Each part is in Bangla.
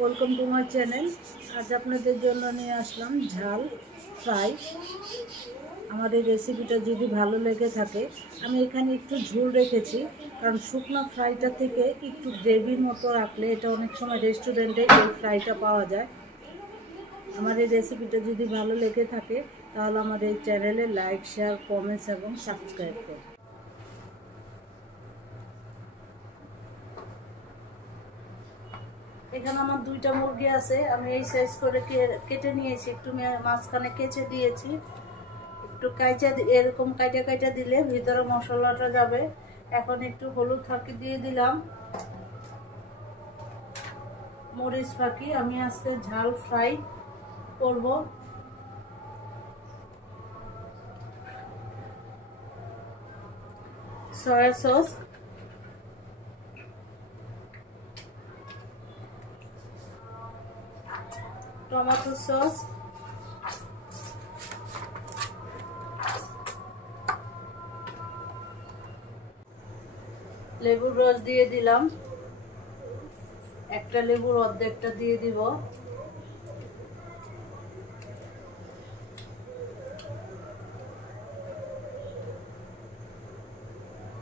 Welcome to my channel. আজ আপনাদের জন্য নিয়ে আসলাম ঝাল ফ্রাই। আমার এই রেসিপিটা যদি ভালো লেগে থাকে, আমি এখানে একটু ঝোল রেখেছি, কারণ শুকনো ফ্রাইটা থেকে একটু গ্রেভির মতো রাখলে এটা অনেক সময় রেস্টুরেন্টে এই ফ্রাইটা পাওয়া যায়। আমার এই রেসিপিটা যদি ভালো লেগে থাকে তাহলে আমার এই চ্যানেলে লাইক, শেয়ার, কমেন্টস এবং সাবস্ক্রাইব করুন। এখানে আমার দুইটা মুরগি আছে, আমি এই সাইজ করে কেটে নিয়েছি, একটু মাঝখানে কেচে দিয়েছি, একটু কাইচা এরকম কাইটা দিলে ভিতরে মশলাটা যাবে। এখন একটু হলুদ ফাঁকি দিয়ে দিলাম, মরিচ ফাঁকি। আমি আজকে ঝাল ফ্রাই করব। সয়া সস, টমেটো সস, লেবুর রস দিয়ে দিলাম, একটা লেবুর অর্ধেকটা দিয়ে দিব,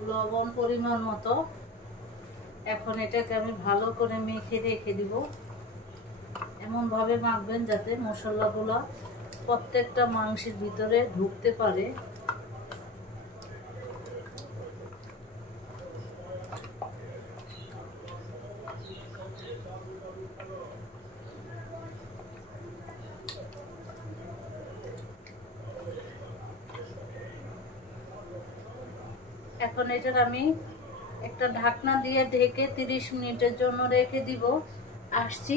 লবণ পরিমাণ মতো। এখন এটাকে আমি ভালো করে মেখে রেখে দিব। এমন ভাবে মাখবেন যাতে মশলাগুলো প্রত্যেকটা মাংসের ভিতরে ঢুকতে পারে। এখন এটার আমি একটা ঢাকনা দিয়ে ঢেকে 30 মিনিটের জন্য রেখে দিব। আসছি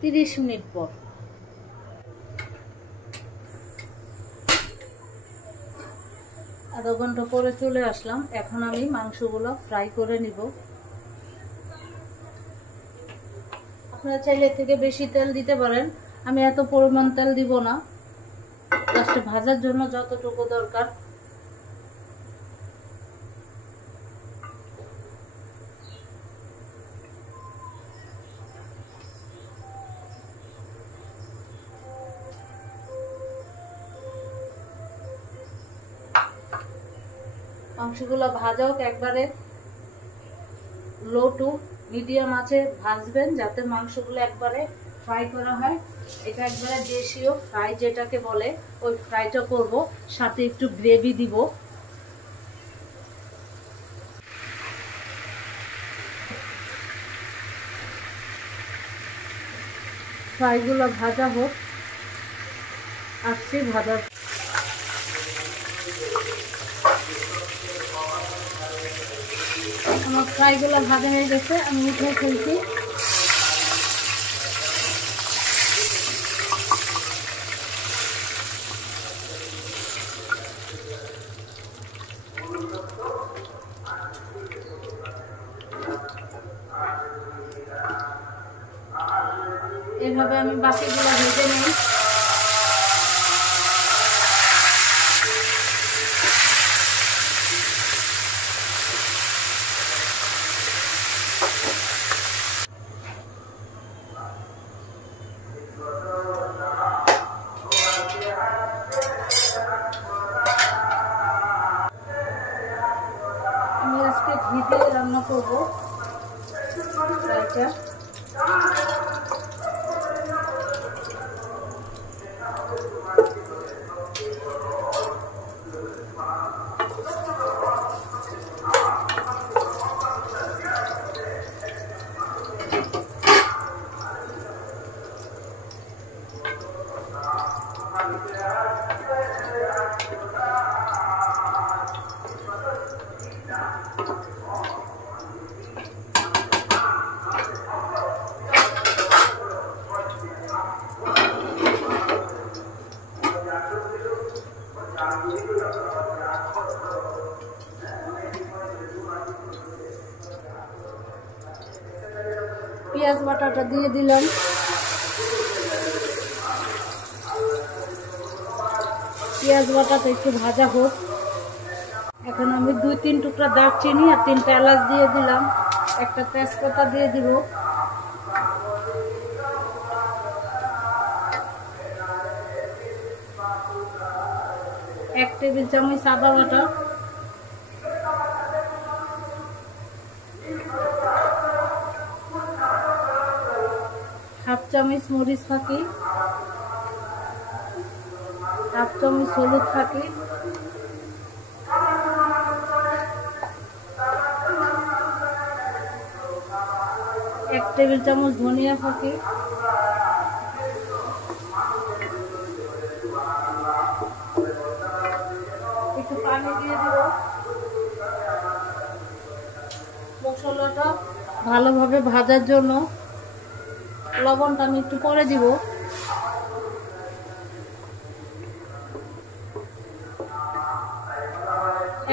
30 মিনিট পর। আধা ঘন্টা পরে চলে আসলাম। এখন আমি মাংসগুলো ফ্রাই করে নিব। আপনারা চাইলে থেকে বেশি তেল দিতে পারেন, আমি এত পরিমাণ তেল দিব না, জাস্ট ভাজার জন্য যতটুকু দরকার। মাংসগুলো ভাজা হোক, একবারে লো টু মিডিয়াম আছে ভাজবেন, যাতে মাংসগুলো একবারে ফ্রাই করা হয়। এটা একবারে দেশীয় ফ্রাই যেটাকে বলে, ওই ফ্রাইটা করব, সাথে একটু গ্রেভি দিব। ফ্রাইগুলো ভাজা হোক, আসছে ভাজা। আমার ফ্রাইগুলো ভাজা হয়ে গেছে, আমি উঠে ফেলছি। এভাবে আমি বাকিগুলো ভেজে নিই। আমি আজকে ঘি দিয়ে রান্না করবো ফ্রাইটা। পেঁয়াজ বাটাটা দিয়ে দিলাম। পেঁয়াজ বাটাটা একটু ভাজা হোক। এখন আমি 2-3 টুকরা দারচিনি আর 3টা এলাচ দিয়ে দিলাম, একটা তেজপাতা দিয়ে দিব। টেবিল চামচ আদা বাটা, হাফ চামচ মরিচ ফাঁকি, হাফ চামচ হলুদ ফাঁকি, 1 টেবিল চামচ ধনিয়া ফাঁকি, একটু পানি দিয়ে দিব। মশলাটা ভালোভাবে ভাজার জন্য লবণটা আমি একটু পরে দিব।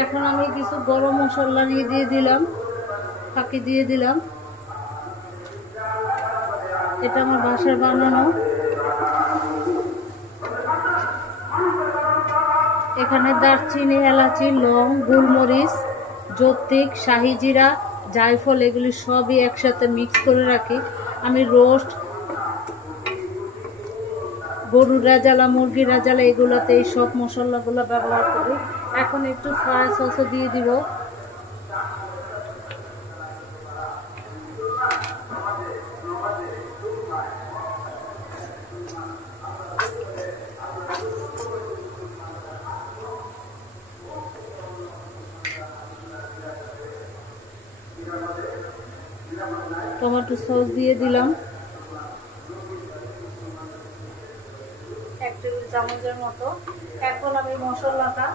এখন আমি কিছু গরম মশলা দিয়ে দিলাম, ফাঁকি দিয়ে দিলাম। এটা আমার বাসায় বানানো। এখানে দারচিনি, এলাচি, লং, গোলমরিচ, জৈত্রিক, শাহি জিরা, জায়ফল এগুলি সবই একসাথে মিক্স করে রাখি। আমি রোস্ট, গরুর রেজালা, মুরগির রেজালা এগুলোতে এই সব মশলাগুলো ব্যবহার করি। এখন একটু সয়া সসও দিয়ে দিব। টমেটো সস দিয়ে দিলাম 1 টেবিল চামচের মতো। এখন আমি মশলাটা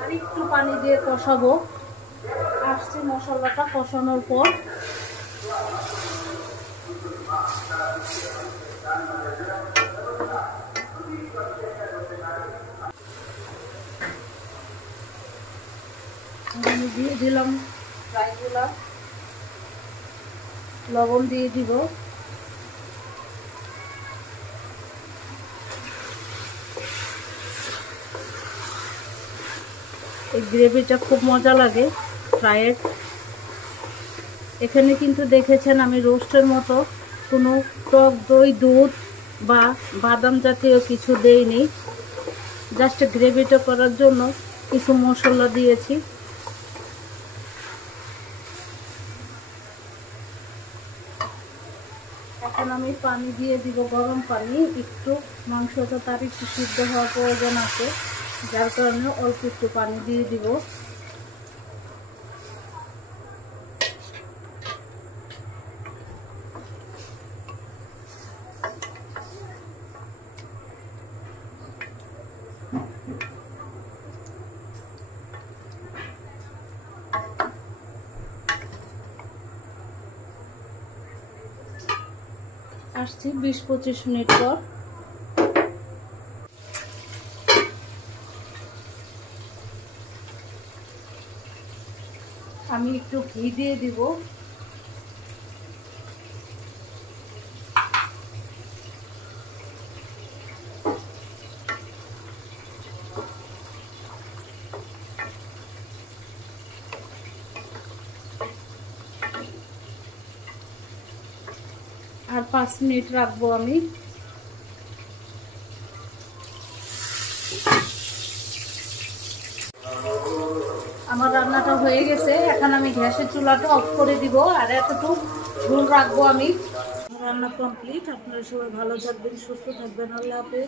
আর একটু পানি দিয়ে কষাবো। আসছে মশলাটা কষানোর পর আমি দিয়ে দিলাম ফ্রাইগুলা, লবণ দিয়ে দিব। এই গ্রেভিটা খুব মজা লাগে ফ্রাইয়ের। এখানে কিন্তু দেখেছেন আমি রোস্টের মতো কোনো টক দই, দুধ বা বাদাম জাতীয় কিছু দেইনি। জাস্ট গ্রেভিটা করার জন্য কিছু মশলা দিয়েছি। এখন আমি পানি দিয়ে দিব, গরম পানি। একটু মাংসটা তার একটু সিদ্ধ হওয়ার প্রয়োজন আছে, যার কারণে অল্প একটু পানি দিয়ে দিব। আসছি 20-25 মিনিট পর। আমি একটু ঘি দিয়ে দিব। আর 5 মিনিট রাখবো আমি। আমার রান্নাটা হয়ে গেছে। এখন আমি গ্যাসের চুলাটা অফ করে দিব আর এতটুকু ঝোল রাখবো আমি। রান্না কমপ্লিট। আপনারা সবাই ভালো থাকবেন, সুস্থ থাকবেন। আল্লাহ হাফেজ।